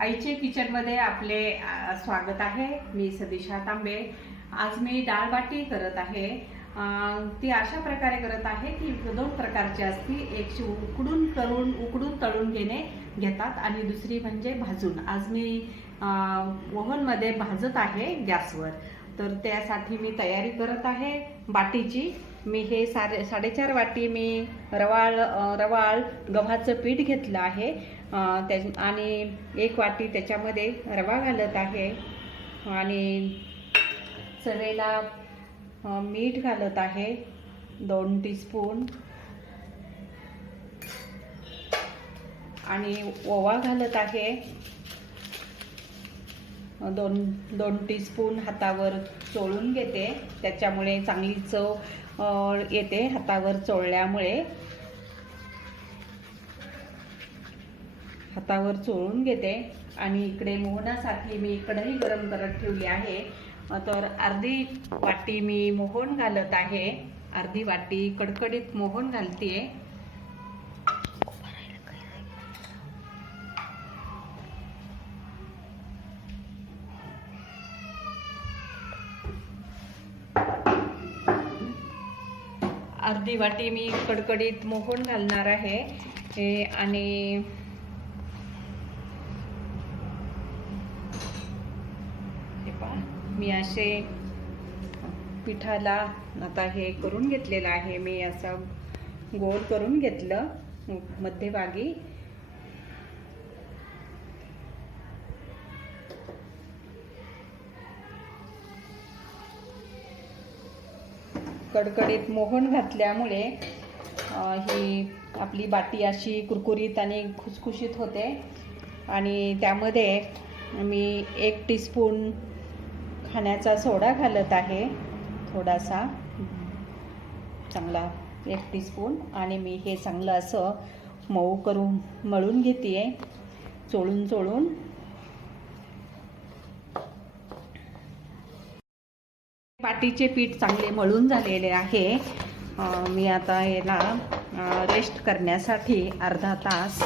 आईचे किचनमध्ये आपले स्वागत आहे। मी सदिशा तांबे। आज मी डाळ बाटी करत आहे। ती अशा प्रकारे करत आहे की दोन प्रकारची असती, एक उकडून तळून घेतात आणि दुसरी म्हणजे भाजून। आज मी ओव्हनमध्ये भाजत आहे गॅसवर। तर त्यासाठी मी तयारी करत आहे बाटीची। मी हे 4.5 वाटी मी रवाळ गव्हाचं पीठ घेतलं आहे आणि 1 वाटी त्याच्यामध्ये रवा घालत आहे आणि चवेला मीठ घालत आहे 2 टीस्पून आणि ओवा घालत आहे 2 टीस्पून। हातावर चोळून घेते, त्याच्यामुळे चांगली चव येते हातावर चोळल्यामुळे। हातावर चोळून घेते आणि इकडे मोहनासाठी मी कढई गरम करत ठेवली आहे। तर अर्धी वाटी मी मोहन घालत आहे, अर्धी वाटी कडकडीत मोहन घालते। अर्धी वाटी मी कडकडीत मोहन घालणार आहे आणि मी असे पिठाला आता हे करून घेतलेलं आहे। मी असं गोल करून घेतलं मध्यभागी। कडकडीत मोहन घातल्यामुळे ही आपली बाटी अशी कुरकुरीत आणि खुसखुशीत होते। आणि त्यामध्ये मी 1 टीस्पून खाण्याचा सोडा घालत आहे, थोडासा चांगला 1 टीस्पून। आणि मी हे चांगलं असं मऊ करून मळून घेते चोळून। बाटीचे पीठ चांगले मळून झालेले आहे। मी आता याला रेस्ट करण्यासाठी अर्धा तास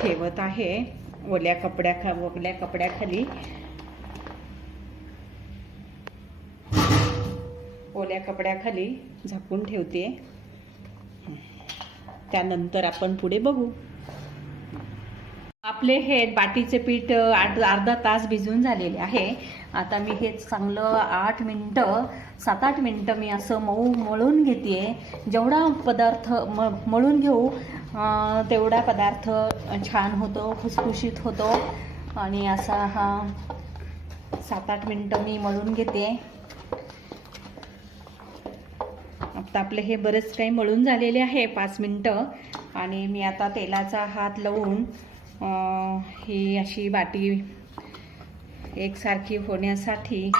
ठेवत आहे ओल्या कपड्याखाली। ओल्या कपड्याखाली झाकून ठेवते, त्यानंतर आपण पुढे बघू। आपले हे बाटीचे पीठ अर्धा तास भिजून झालेले आहे। आता मी हे चांगलं 7-8 मिनटं मी असं मळून घेते। जेवढा पदार्थ मळून घेऊ तेवढा पदार्थ छान होतो, खुसखुशीत होतो। आणि असा हा 7-8 मिनटं मी मळून घेते। आता आपले हे बरेच काही मळून झालेले आहे 5 मिनटं। आणि मी आता तेलाचा हात लावून ही अशी बाटी एकसारखी होण्यासाठी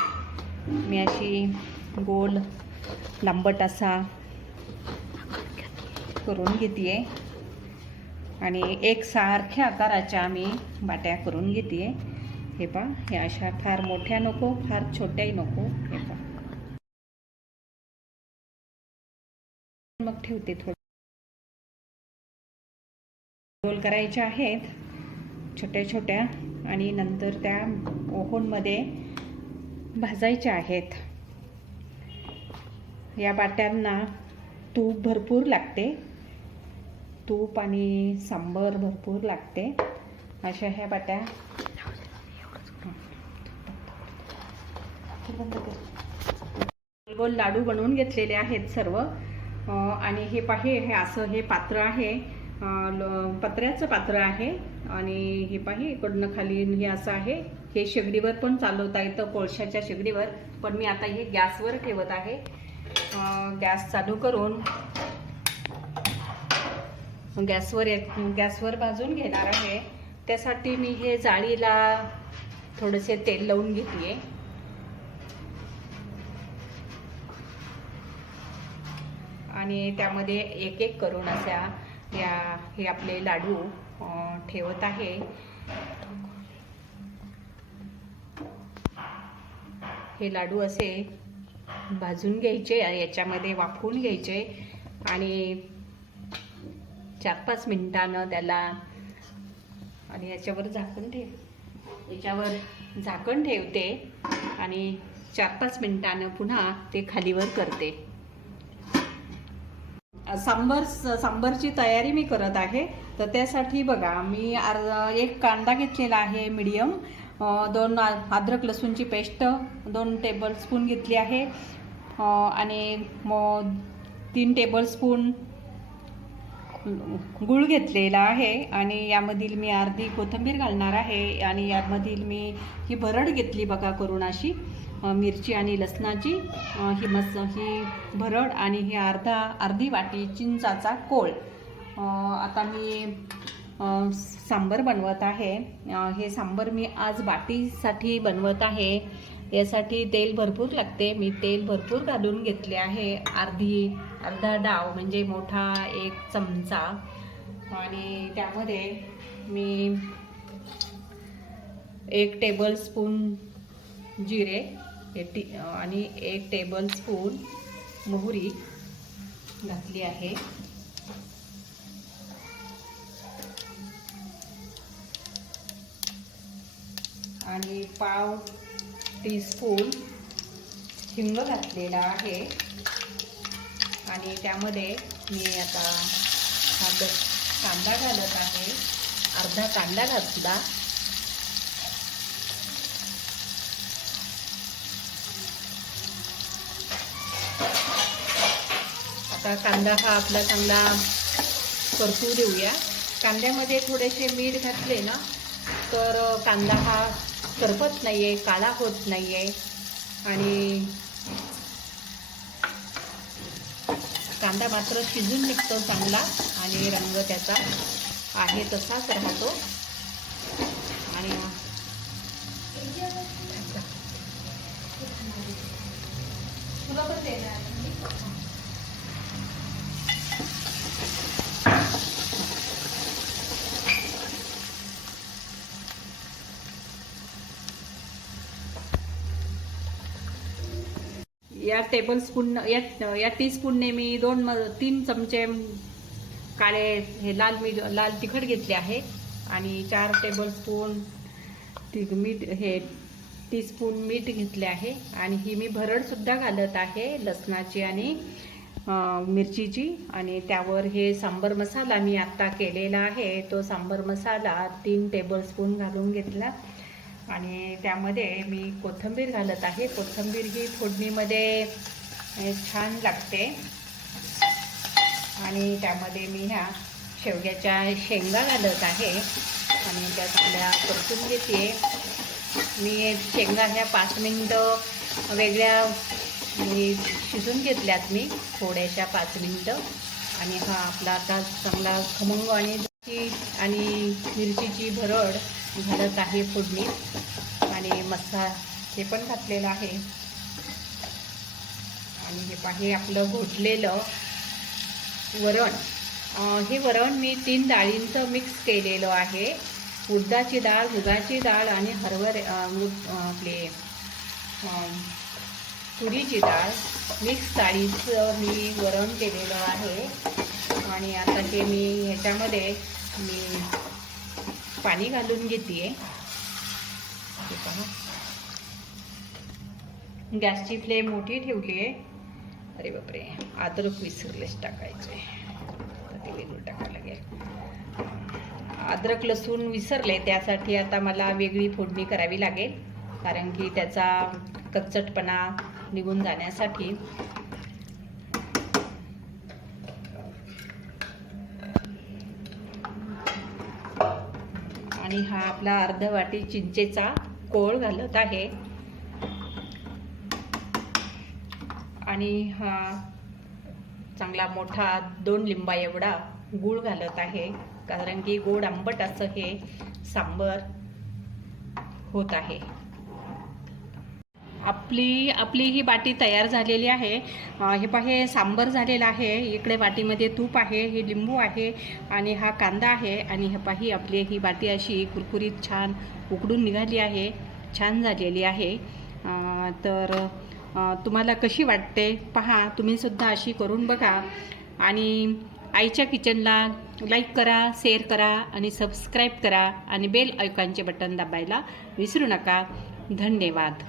मी अशी गोल लांबट असा करून घेते आणि एकसारख्या आकाराच्या मी बाट्या करून घेते। हे पहा, हे अशा फार मोठ्या नको, फार छोट्याही नको। हे पहा, मग ठेवते थोडं गोल करायच्या आहेत छोट्या आणि नंतर त्या ओव्हनमध्ये भाजायच्या आहेत। या बाट्यांना तूप भरपूर लागते, तूप आणि सांबर भरपूर लागते। अशा ह्या बाट्या गोल लाडू बनवून घेतलेले आहेत सर्व। आणि हे असं हे पात्र आहे, पत्र्याचं पात्र आहे। आणि हे इकडनं खाली हे असं आहे। हे शेगडीवर पण चालवता येतं, कोळशाच्या शेगडीवर, पण मी आता हे गॅसवर ठेवत आहे। गॅस चालू करून गॅसवर भाजून घेणार आहे। त्यासाठी मी हे जाळीला थोडेसे तेल लावून घेते आणि त्यामध्ये एक करून अशा हे आपले लाडू ठेवत आहे। हे लाडू असे भाजून घ्यायचे, याच्यामध्ये वाफवून घ्यायचे आणि 4-5 मिनिटांनं त्याला आणि याच्यावर झाकण ठेवते आणि 4-5 मिनिटानं पुन्हा ते खालीवर करते. सांबरची तयारी मी करत आहे. तर त्यासाठी बघा मी एक कांदा घेतलेला आहे मीडियम, 2 अद्रक लसूणची पेस्ट 2 टेबलस्पून घेतली आहे आणि 3 टेबलस्पून गूळ घेतलेला आहे आणि यामधील मी अर्धी कोथिंबीर घालणार आहे आणि यामधील मी ही भरड घेतली बघा करून अशी मिरची आणि लसणाची ही भरड आणि ही अर्धी वाटी चिंचाचा कोळ. आता मी सांबर बनवत आहे. हे सांबर मी आज बाटीसाठी बनवत आहे. यासाठी तेल भरपूर लागते. मी तेल भरपूर घालून घेतले आहे. अर्धा डाव म्हणजे मोठा 1 चमचा आणि त्यामध्ये मी 1 टेबलस्पून जिरे आणि 1 टेबलस्पून मोहरी घातली आहे. आणि पाव टीस्पून हिंग घातलेला आहे आणि त्यामध्ये मी आता कांदा घालत आहे. अर्धा कांदा घातला. आता कांदा हा आपला चांगला परतू देऊया. कांद्यामध्ये थोडेसे मीठ घातले ना तर कांदा हा करपत नाहीये, काळा होत नाहीये आणि कांदा मात्र शिजून निघतो चांगला आणि रंग त्याचा आहे तसाच राहतो. आणि या टेबलस्पून या टीस्पूनने मी 3 चमचे काळे लाल तिखट घेतले आहे आणि 4 टेबलस्पून टीस्पून मीठ घेतले आहे आणि ही मी भरड सुद्धा घालत आहे लसणाची आणि मिरचीची. आणि त्यावर हे सांबर मसाला मी आत्ता केलेला आहे तो सांबर मसाला 3 टेबलस्पून घालून घेतला आणि त्यामध्ये मी कोथिंबीर घालत आहे. कोथिंबीर ही फोडणीमध्ये छान लागते आणि त्यामध्ये मी ह्या शेवग्याच्या शेंगा घालत आहे आणि त्या चांगल्या परतून घेते. मी शेंगा ह्या 5 मिनिटं वेगळ्या शिजून घेतल्यात मी थोड्याशा 5 मिनिटं. आणि हा आपला आता चांगला खमंग आणि मिरचीची भरड घालत आहे फोडणी आणि हे पण घातलेलं आहे. आणि हे आपलं घोटलेलं वरण. हे वरण मी 3 डाळींचं मिक्स केलेलं आहे. उडदाची डाळ, मुगाची डाळ आणि आपले तुरीची डाळ मिक्स डाळीचं मी वरण केलेलं आहे. आणि आता हे मी ह्याच्यामध्ये पाणी घालून घेते. गॅसची फ्लेम मोठी ठेवली आहे. अरे बापरे, अद्रक विसरलेच टाकायचे, ते वेगळं टाकायला लागेल. अद्रक लसूण विसरले, त्यासाठी आता मला वेगळी फोडणी करावी लागेल कारण की त्याचा कच्चटपणा निघून जाण्यासाठी. आणि हा आपला अर्धा वाटी चिंचेचा कोळ घालत आहे आणि हा चांगला मोठा 2 लिंबा एवढा गूळ घालत आहे कारण की गोड आंबट असं हे सांबर होत आहे. आपली ही बाटी तयार झालेली आहे. हे सांबर झालेलं आहे. इकडे बाटीमध्ये तूप आहे, हे लिंबू आहे आणि हा कांदा आहे. आणि आपली ही बाटी अशी कुरकुरीत छान उकडून निघाली आहे, छान झालेली आहे. तर तुम्हाला कशी वाटते पहा, तुम्ही सुद्धा अशी करून बघा. आणि आईच्या किचनला लाईक करा, शेअर करा आणि सबस्क्राईब करा आणि बेल आयकॉनचे बटन दाबायला विसरू नका. धन्यवाद.